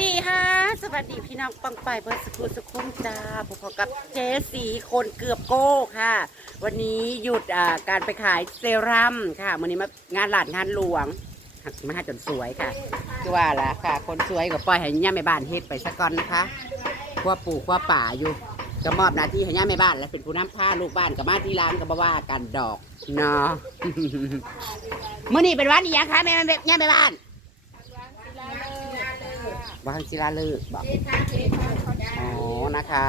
ดีฮะ สวัสดีพี่น้องปังไปเบิร์สกุลสกุลจ้าพบกับเจสีคนเกือบโก้ค่ะ วันนี้หยุดอ่าการไปขายเซรั่มค่ะวันนี้มางานหลาดงานหลวงหักมาให้จนสวยค่ะคือว่าละค่ะ คนสวยก็ปล่อยให้ย่าแม่บ้านเฮ็ดไปสักก่อนนะคะขั้วปู่ขั้วป่าอยู่ก็มอบหน้าที่ให้ย่าแม่บ้าน และเป็นผู้นำพาลูกบ้านกับมาที่ร้านก็บ่ว่ากันดอกเนาะเมื่อนี้เป็นวันนี้ยังคะแม่แม่ย่าแม่บ้าน บ้านศิลาฤกษ์บอกอ๋อนะคะ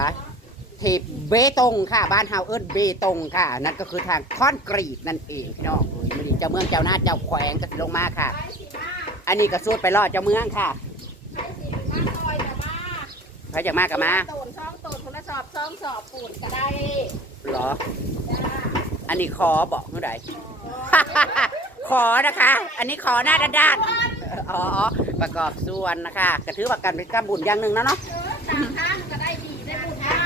เทปเบตงค่ะ บ้านเฮาเอิ้นเบตงค่ะ นั่นก็คือทางคอนกรีตนั่นเองพี่น้องเอ้ยมันนี่เจ้าเมืองเจ้าหน้าเจ้าแขวงก็สิลงมาค่ะ อันนี้ก็สูดไปรอดเจ้าเมืองค่ะใครอยากมากับมาตูนช่องตูนคนละสอบช่องสอบปูนก็ได้เหรอ อันนี้ขอบอกเมื่อไหร่ขอนะคะ อันนี้ขอหน้าด้านๆอ๋อ ประกอบส่วนนะคะก็ถือว่าการเป็นกำบุญอย่างหนึ่งนะเนาะต่างท่านก็ได้ดีได้บุญได้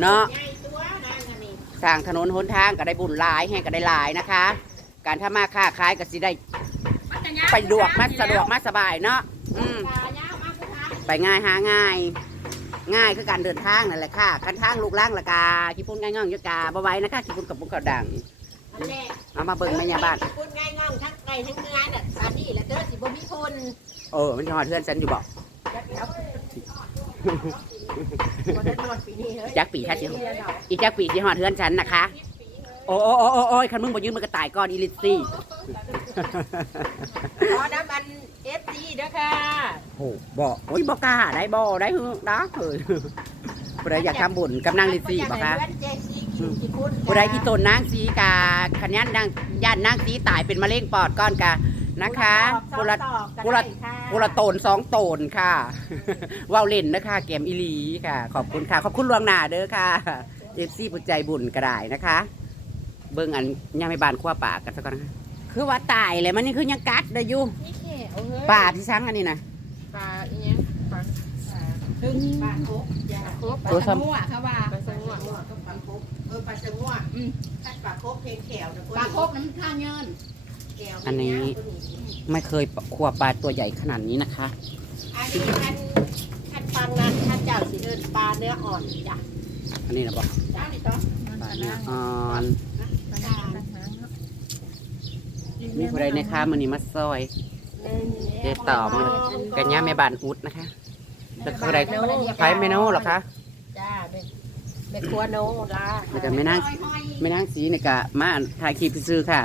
เนาะใหญ่ตัวนางอันนี้ทางถนนหนทางก็ได้บุญหลายแห่งก็ได้หลายนะคะ การถ้ามาค้าขายก็สิได้ไปดวกมาสะดวกมาสบายเนาะอืมปลายาวมาคือทางไปง่ายหาง่าย ง่ายคือการเดินทางนั่นแหละค่ะกันทางลูกล่างละกาขี้พุ่นง่ายง่องยกาบ่ไหว้นะคะขี้พุ่นกับบุกกระดังอันแรก เอามาเบิ่งแม่ยาบ้านพูดง่ายง่องทั้งไกลทั้งเนื้อน่ะอันนี้แหละเด้อสิบ่มีคนเออมันจะหอดเพื่อนฉันอยู่บอกจักเดียวคนได้นอนปีนี้เฮ้ยจักปีถ้าสิอีกจักปีที่หอดเพื่อนฉันนะคะโอ้โอ้โอ้โอ้โอ้ยคันมึงบ่ยืนมันก็ตายก่อนอีลิซซี่ขอน้ำมันเอฟซีเด้อค่ะโอ้บอกโอ้ยบอกล้าได้บ่ได้ฮึดาเฮ้ยผู้ใดอยากทำบุญกับนางลิซซี่บอกคะเพื่อนเจซี กินกี่คุณผู้ใดที่ตนนางสีกาขันยันนางย่านนางสีตายเป็นมะเร็งปอดก้อนกะนะคะผู้ละผู้ละผู้ละโตนสองโตนค่ะ ว่าวเล่นนะคะเกมอีหลีค่ะ ขอบคุณค่ะ ขอบคุณลวงหน้าเด้อค่ะเอฟซีผู้ใจบุญก็ได้นะคะ เบิ่งอันย่าไม่บานขั้วป่ากันสักก่อนนะคะคือว่าตายเลยมันนี่คือยังกัดเด้ออยู่นี่แค่เอาเฮ้ยป่าที่ช้างอันนี้นะปลาอีเนี้ยปลาตึงปลาโคกยาโคกปลาตัวสซ้ำมัวเขาว่า ปลาสมัวอืมปลาโคกเพลงแขวนะปลาโคกน้ำข้าวเยินแขวอันนี้ ไม่เคยขั้วปลาตัวใหญ่ขนาดนี้นะคะ อันนี้ท่านท่านฟังนะท่านเจ้าสิเอินปลาเนื้ออ่อนจ้ะอันนี้นะบอกจ้านี่ต้องปลาเนื้ออ่อนจ้ามีผู้ใดในค้ามือนี้มาซอยเจ๊ต่อมากันย่าแม่บานอุดนะคะแล้วคืออะไรไฟเมนูเหรอคะจ้าเป็น เป็นครัวโนลาแล้วก็ไม่นั่งไม่นั่งสีนี่กะมาถ่ายคลิปซื้อๆค่ะ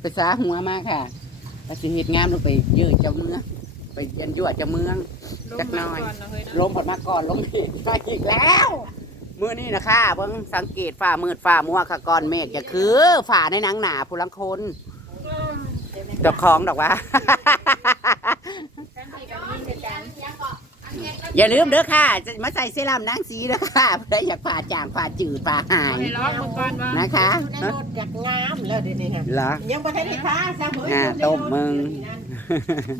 ไปซาหัวมาค่ะแล้วสิเฮ็ดงามลงไปยืดเจ้าเมือง ไปยันยั่วเจ้าเมืองจักหน่อยลมผดมาก่อนลมอีกมาอีกแล้วมื้อนี้นะคะเบิ่งสังเกตฝ่ามืดฝ่ามัวค่ะก่อนเมฆจะคือฝ่าในหนังหนาผู้ลังคนเจ้าของดอกว่า อย่าลืมเด้อค่ะ จะมาใส่เซรั่มนางสีเด้อค่ะเพื่ออยากผ่าจางผ่าจืดผ่าหายให้ร้องมึงก่อนว่านะคะในรถอยากงามเลยเดี๋ยวนี้เหรอยังไม่ทันได้ท้าซะเฮ้ยอ่าต้มมึง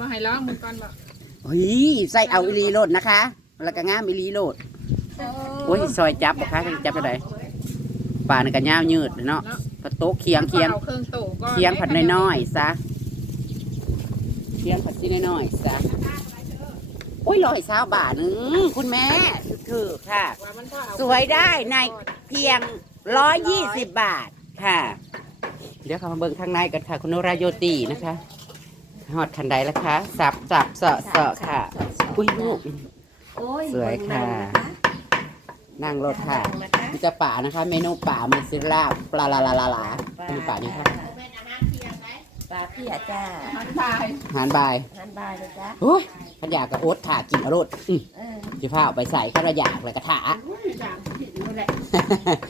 บ่ให้ร้องมึงก่อนบ่เฮ้ยใส่เอาอีหลีโลดนะคะ แล้วก็งามอีหลีโลดโอ้ยซอยจับบ่คะจับไปไหนป่านี่ก็ยาวยืดเนาะก็โต๊ะเคียงเคียงอาเครื่องโตก็เคียงผัดน้อยๆซะเคียงผัดที่น้อยๆซะโอ้ยร้อยสาวบาทหนึงคุณแม่คือค่ะว่ามันถ้าเอาสวยได้ในเพียงร้อยยี่สิบบาทค่ะ เดี๋ยวเขามาเบิ่งข้างในกันค่ะ คุณโนราโยตีนะคะหอดคันใดแล้วคะ สับสับเสาะเสาะค่ะ อุ้ยลูกสวยค่ะ นั่งรถค่ะนี่จะป่านะคะ เมนูป่ามันซิลาบปลาลาลาลาลาเมนูป่านี่ค่ะ ปลาเพียจ้ามันตายอาหารบายทานบายเลยจ้าโอ้ยขันอยากกับโอ๊ตถ่ากินอรรถอืมเออสิผ้าเอาไปใส่ข้าวอยากเลยกระถา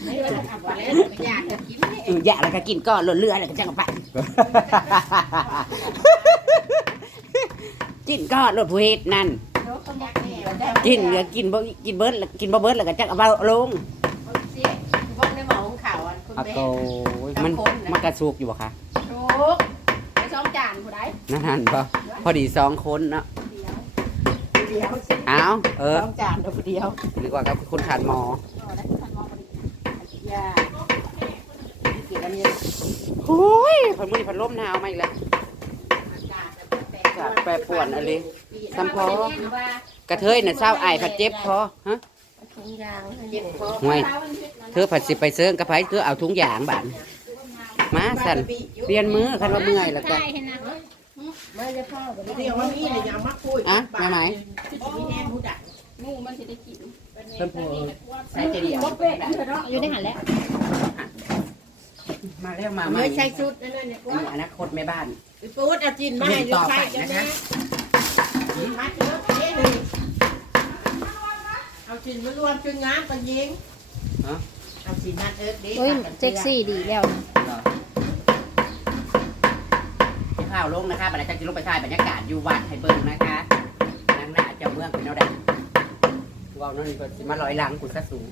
ไม่ว่าจะทำอะไรอยากจะกินอืมอยากแล้วก็กินก้อนเลือๆแล้วก็จังเอาไป กินก้อนรถผู้เฮ็ดนั่นกินเดี๋ยวกินบ่กินเบิร์ดแล้วกินบ่เบิร์ดแล้วก็จังเอาไปลงว่าในหมอของข่าวคุณอะแม่ โกยมันมันกระสุกอยู่บ่คะถูก ไปช่องจานผู้ใดนั่นนั่นบ่พอดีสองคนเนาะเดียวอ้าวเออช่องจานเดียวดีกว่ากับคุณขาดหมออย่ากินอันนี้โอ้ยพันมือพันลมหนาวมาอีกแล้วอากาศจะแปลกจากแปรป่วนอะไรสัมพอกระเทยน่ะเศร้าอายผัดเจ็บคอฮะถุงยางเจ็บคอห่วยเธอผัดสิไปเซิงกระไผคือเอาถุงยางบาน มาสั่นเปลี่ยนมือคันว่าเมื่อยแล้วก็ไม่จะพ่อเดี๋ยวว่ามีเลยยังมาคุยอะมาไหมมีแน่ผู้ดักงูมันสิได้กินต้นโพใส่เจดีย์อยู่ในหันแล้ว มาแล้วมาใหม่ไม่ใช่ชุดนั่นนี่อันนี้อนาคตแม่บ้านพี่ปูดเอาจินมาให้ลูกชายเดี๋ยวนะมาเถอะเอ๊ะเลยเอาจินมารวมจนงานกันยิงฮะเอาจินนัดเอิร์ดดิเฮ้ยเซ็กซี่ดีแล้วเหรอ ข้าวลงนะคะบัดนี้จะลงไปถ่ายบรรยากาศอยู่วัดให้เบิ่งนะคะนั่งหน้าเจ้าเมืองเป็นเอาได้ว้าวนั่นนี่ก็สิมาลอยหลังกูซะสูง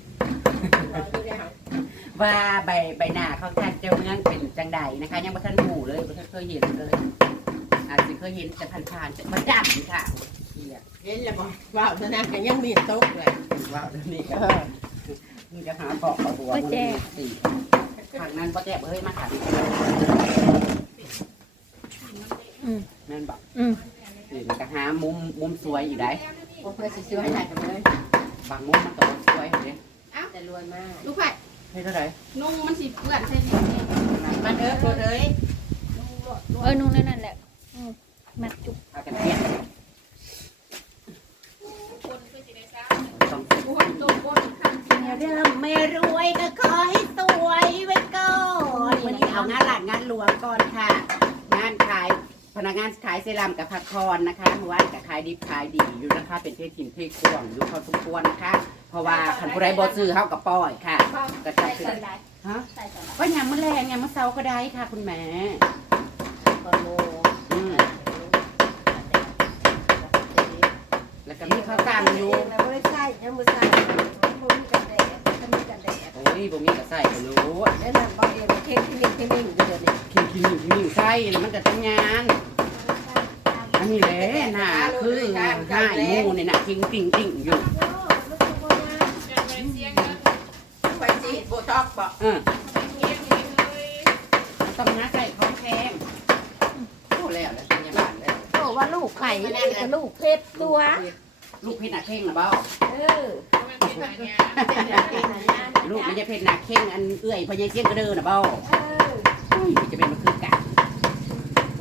ว่าใบใบหน้าเขาท่านเจ้าเมืองเป็นจังใดนะคะ ยังบ่ทันหูเลยบ่ทันเคยเห็นเลยอาจจะเคยเห็นแต่ผ่านๆแต่มาจับนี่ค่ะเหี้ยเห็นแล้วบอกว้าวนะกันยังมีโต๊ะเลยว้าวเดี๋ยวนี่ก็มึงจะหาบอกเอาหัวมันมีสี่ทางนั้นก็แจ๊บเฮ้ยมาถาม อืมนั่นบอกอืมนี่มันก็หามุมมุมสวยอยู่ได้ผมเคยซื้อให้ถ่ายกันเลยบางมุมมันก็บ่สวยเห็นไหมแต่รวยมากลูกไผ่ให้เท่าไหร่นุ่งมันสิเปื้อนใช่ไหมมันเอิร์ดตัวเลยเออนุ่งนั่นนั่นแหละอืมมัดจุกเอากันเทียนสองโอ้ยตัวโคตรขันเริ่มไม่รวยก็ขอให้สวยไว้ก่อนวันนี้เอางานหลักงานหลวงก่อนค่ะงานขาย พนักงานขายเซรั่มกับพักคอนนะคะเมื่อวานกับขายดิบขายดีอยู่นะคะ เป็นเทถิ่นเทควงอยู่พอสมควรนะคะ เพราะว่าคันผู้ใดบ่ซื้อเฮากับป้อยค่ะ ก็จะซื้อฮะก็ยามมื้อแรงยามมื้อเช้าก็ได้ค่ะ คุณแม่คอนโมอืมแล้วก็มีข้าวกล้ามอยู่แล้วไม่ใช่ยังไม่ใช่มุมกันแดดถ้ามีกันแดดโอ้ยบ่มีก็ใส่ไปโลดแล้วนั่นบอกเดี๋ยวเค้กที่เล็กที่นิ่งเดี๋ยวนี้คิงคิงคิงใส่แล้วมันก็ต้องงานอันนี้แหละน่ะคือง่ายหมูนี่น่ะคิงติ่งติ่งอยู่ไปสิโบท็อกบอกเออต้องหาใส่ของแพงโอ้แล้วแล้วสัญญาบัตรแล้วโอ้ว่าลูกไข่นี่กับลูกเพชรตัว ลูกเพชรหนักเข่งหรือเปล่าเออ ลูกไม่ใช่เพชรหนักเข่งอันเอื้อยพญายเสียงกระเดินหรือเปล่าเอออุ้ยจะเป็นมันคือกัน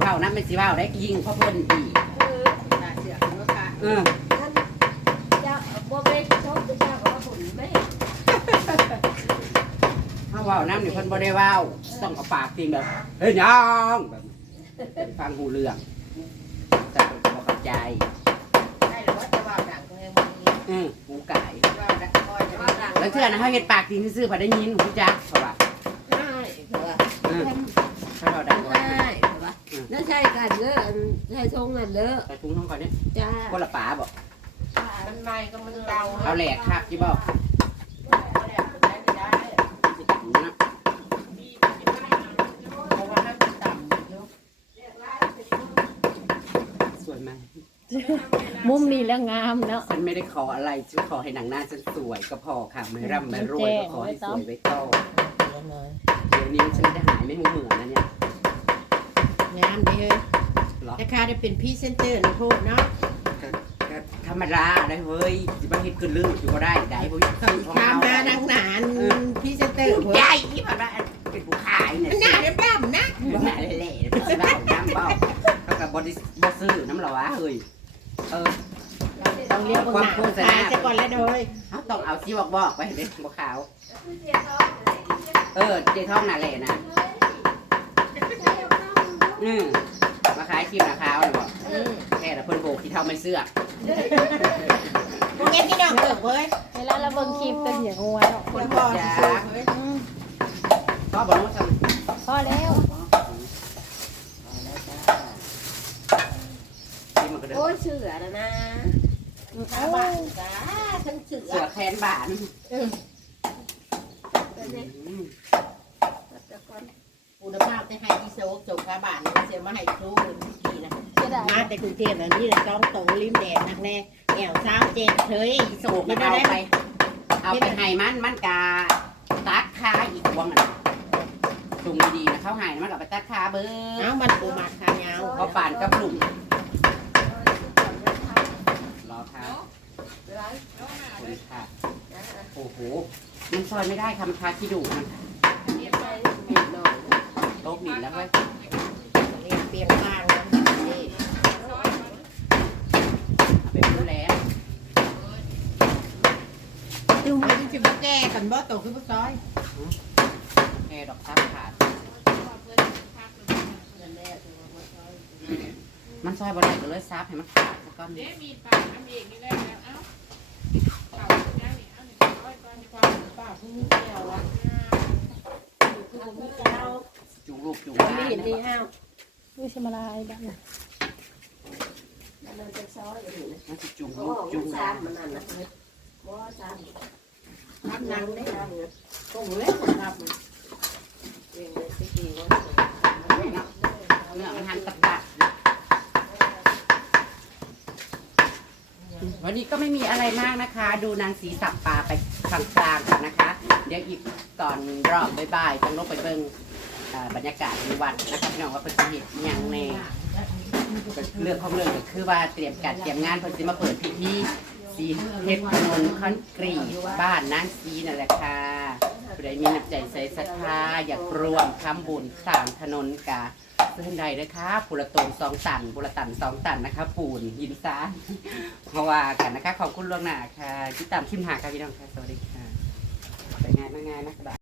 ว่าวนั้นเป็นสิว่าวได้ยิงเพราะเพิ่นอีกเออเสือหัวขาดเออท่านเจ้าบ่เวทชอบจะเจ้าว่าผลไม่ถ้าว่าวน้ำเนี่ยเพิ่นบ่ได้ว่าวต้องเอาปากติงแบบเฮ้ยน้องแบบฟังหูเรื่องแต่เพิ่นก็บ่เข้าใจได้หรือว่าจะว่าดัง ก็ให้มันมีเออหูไก่ว่าดังก็จะว่าดังแล้วเทื่อนะเฮาเฮ็ดปากติงซื่อๆพอได้ยินหูจักเพราะว่าง่ายเหรอเออถ้าเราดังว่าง่ายเหรอนั่นใช่กันเด้อใช่ทรงนั่นเด้อใส่ถุงท้องก่อนเนี่ยจ้าคนละป๋าบอกมันไม่ก็มันเตาเอาแหลกครับที่บอก ได้ สิตัดนะ เพราะว่าน้ำต่ำเยอะ สวยไหม มุมนี้แล้วงามเนาะ ฉันไม่ได้ขออะไรฉันขอให้หนังหน้าฉันสวยก็พอค่ะไม่ร่ำไม่รวยก็ขอให้สวยไว้ก่อนเดี๋ยวนี้ฉันจะหายไม่หูเหมือนนะเนี่ยงามดีเลยหรอราคาได้เป็นพรีเซนเตอร์นะพูดเนาะก็ก็ธรรมดาได้เฮ้ยสิบาเฮ็ดขึ้นลืมอยู่ก็ได้ได้บ่อยู่ซื้อของตามเรามาดังหนานพรีเซนเตอร์ใหญ่ที่แบบว่าเป็นผู้ขายเนี่ยมันหน้าดำๆนะหน้าเละๆเป็นสิบ้าน้ำเบ้าเขากับบริบ่ซื้อน้ำเหรอวะเฮ้ย เออต้องเรียกว่าโฆษณาจะก่อนแล้วเด้อเขาต้องเอาซีบอกบอกไปเด็กบขาว เออเจท้องน่ะแหละนะอืมมาขายครีมนาขาวเลยบอกแค่แต่เพิ่นโบกที่เท่าไม่เสื้อพวกนี้พี่น้องเลิกเว้ยเวลาเราเบิ่งคลิปเป็นอย่างงัวเนาะคนพ่อที่สุดเว้ยอืมก็บอกว่าจะพอแล้ว ที่มันก็เดิน โอ้ยเสือนะนะ โอ้ บ้านจ้า ทั้งเสือเสือแขนบานปูนภาพจะให้ที่โซกจบกาบานเสียมาให้ครูกี่นะเสียดายมาแต่กรุงเทพอันนี้เลยต้องโตริมแดดนักแน่แอวสาวเจ็ดเฮ้ยโศกมันเอาไป เอาไปให้มันมันกาตัดขาอีกวงอะจุงดีๆนะเขาใหายมันก็ไปตัดขาเบิ้งเอามันปูมาขายาวเขาป่านกับหลุมรอ ค่ะคุณค่ะ โอ้โห มันซอยไม่ได้ค่ะมันคาขี้ดุมันโต๊ะหนินแล้วเว้ยเปลี่ยนทางนะนี่เอาไปพูดแล้วจุ่มเฮ้ยจิบแก่กันบ่โตขึ้นบ่ซอยแค่ดอกซับขาด มันซอยบนไหนก็เลยซับให้มันขาดซะ ก่อนเด้มีปากน้ำเองนี่แหละแล้วเอ้าเข่าย่างนี่เอาหนึ่งร้อยก้อนดีกว่าป้าเพิ่งแก้ววะจุงลูกจุงไม่หลานเห็นดีนะห้าวดูชิมาลายแบบนั้นมันจะซอยอยู่นะมันจะจุงลูกจุงหลานมันนั่นนะบ่ซ้ำทำนังได้ทำเงินก็เหมดแล้วคนทำเรียนเลยสิกี่วัน เนื้อมันหันตับตับ วันนี้ก็ไม่มีอะไรมากนะคะ ดูนางสีสับปลาไปกลางๆก่อนนะคะ เดี๋ยวอีกตอนรอบบ่ายๆต้องลงไปเบิ่งอ่าบรรยากาศในวัดนะคะพี่น้องว่าเป็นเหตุยังแน่เรื่องของเรื่องก็คือว่าเตรียมการเตรียมงานเพิ่นสิมาเปิดพิธีสีเทพถนนคอนกรีตบ้านนางสีนั่นแหละค่ะ ผู้ใดมีน้ำใจใส่ศรัทธาอยากร่วมทำบุญสร้างถนนกาเพื่อนใดนะคะปุระตนสองตันปุระตันสองตันนะคะปูนหินซานเพราะว่ากันนะคะขอบคุณล่วงหน้าค่ะที่ตามคิมหาค่ะพี่น้องค่ะสวัสดีค่ะไปงานมางานนะสบา